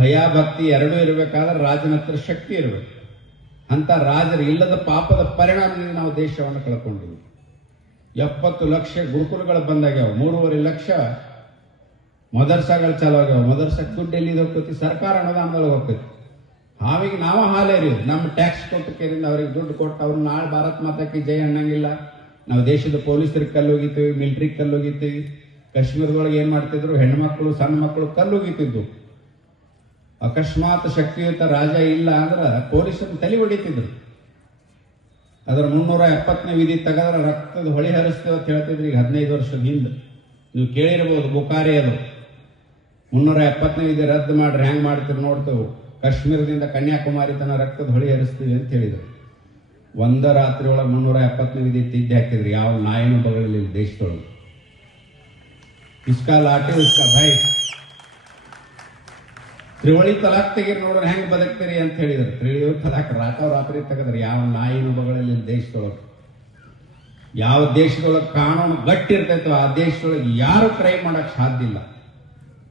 ಭಯ ಭಕ್ತಿ ಎರಡೂ ಇರಬೇಕಾದ್ರೆ ರಾಜನ ಹತ್ರ ಶಕ್ತಿ ಇರಬೇಕು. ಅಂತ ರಾಜರು ಇಲ್ಲದ ಪಾಪದ ಪರಿಣಾಮದಿಂದ ನಾವು ದೇಶವನ್ನು ಕಳ್ಕೊಂಡಿವಿ. 70 ಲಕ್ಷ ಗುರುಕುಲಗಳು ಬಂದಾಗ್ಯಾವ, 3.5 ಲಕ್ಷ ಮದರ್ಸಾಗಳು ಚಾಲು ಆಗ್ಯಾವ. ಮದರ್ಸಕ್ಕೆ ದುಡ್ಡು ಎಲ್ಲಿದು ಹೋಗ್ತೈತಿ? ಸರ್ಕಾರ ಅನುದಾನದೊಳಗೆ ಹೋಗ್ತೈತಿ. ಹಾವಿಗೆ ನಾವು ಹಾಲೇರಿ ನಮ್ಮ ಟ್ಯಾಕ್ಸ್ ಕೊಟ್ಟು ಕೇರಿಂದ ಅವ್ರಿಗೆ ದುಡ್ಡು ಕೊಟ್ಟು ಅವ್ರು ನಾಳೆ ಭಾರತ್ ಮಾತಾಕಿ ಜೈ ಅನ್ನಂಗಿಲ್ಲ. ನಾವು ದೇಶದ ಪೊಲೀಸರಿಗೆ ಕಲ್ಲೋಗಿತೀವಿ, ಮಿಲಿಟರಿಗೆ ಕಲ್ಲೋಗಿತೀವಿ. ಕಾಶ್ಮೀರದೊಳಗೆ ಏನ್ ಮಾಡ್ತಿದ್ರು, ಹೆಣ್ಮಕ್ಳು ಸಣ್ಣ ಮಕ್ಕಳು ಕಲ್ಲೋಗಿತಿದ್ದು. ಅಕಸ್ಮಾತ್ ಶಕ್ತಿಯುತ ರಾಜ ಇಲ್ಲ ಅಂದ್ರೆ ಪೊಲೀಸರು ತಲೆ ಹೊಡಿತಿದ್ರು. ಅದರ 370ನೇ ವಿಧಿ ತೆಗೆದ್ರೆ ರಕ್ತದ ಹೊಳಿ ಹರಿಸ್ತೇವೆ ಅಂತ ಹೇಳ್ತಿದ್ರು. ಈಗ 15 ವರ್ಷದ ಹಿಂದೆ ನೀವು ಕೇಳಿರ್ಬೋದು, ಬುಕಾರಿ ಅದು 370ನೇ ವಿಧಿ ರದ್ದು ಮಾಡ್ರಿ, ಹೆಂಗ್ ಮಾಡ್ತೀರಿ ನೋಡ್ತೇವೆ. ಕಾಶ್ಮೀರದಿಂದ ಕನ್ಯಾಕುಮಾರಿ ತನ ರಕ್ತದ ಹೊಳಿ ಹರಿಸ್ತೀವಿ ಅಂತ ಹೇಳಿದ್ರು. ಒಂದ ರಾತ್ರಿ ಒಳಗೆ 370ನೇ ವಿಧಿ ತಿದ್ದಿ ಹಾಕಿದ್ರಿ. ಯಾವ ನಾಯಿನೂ ಬಗಳಿಲ್ಲ ದೇಶದೊಳಗೆ. ಇಸ್ಕಾ ಲಾಟಿ ಇಸ್ಕಾ ಭಾಯ್, ತ್ರಿವಳಿ ತಲಾಕ್ ತೆಗೀರಿ ನೋಡ್ರಿ ಹೆಂಗ್ ಬದುಕ್ತೀರಿ ಅಂತ ಹೇಳಿದ್ರು. ತ್ರಿವಳಿ ತಲಾಕ್ ರಾತ್ರಿ ತೆಗೆದ್ರಿ. ಯಾವ ನಾಯಿನೂ ಬಗಳಿಲ್ಲ ದೇಶದೊಳಗೆ. ಯಾವ ದೇಶದೊಳಗೆ ಕಾನೂನು ಗಟ್ಟಿ ಇರ್ತೈತೋ ಆ ದೇಶದೊಳಗೆ ಯಾರು ಕ್ರೈಮ್ ಮಾಡಕ್ ಸಾಧ್ಯ ಇಲ್ಲ.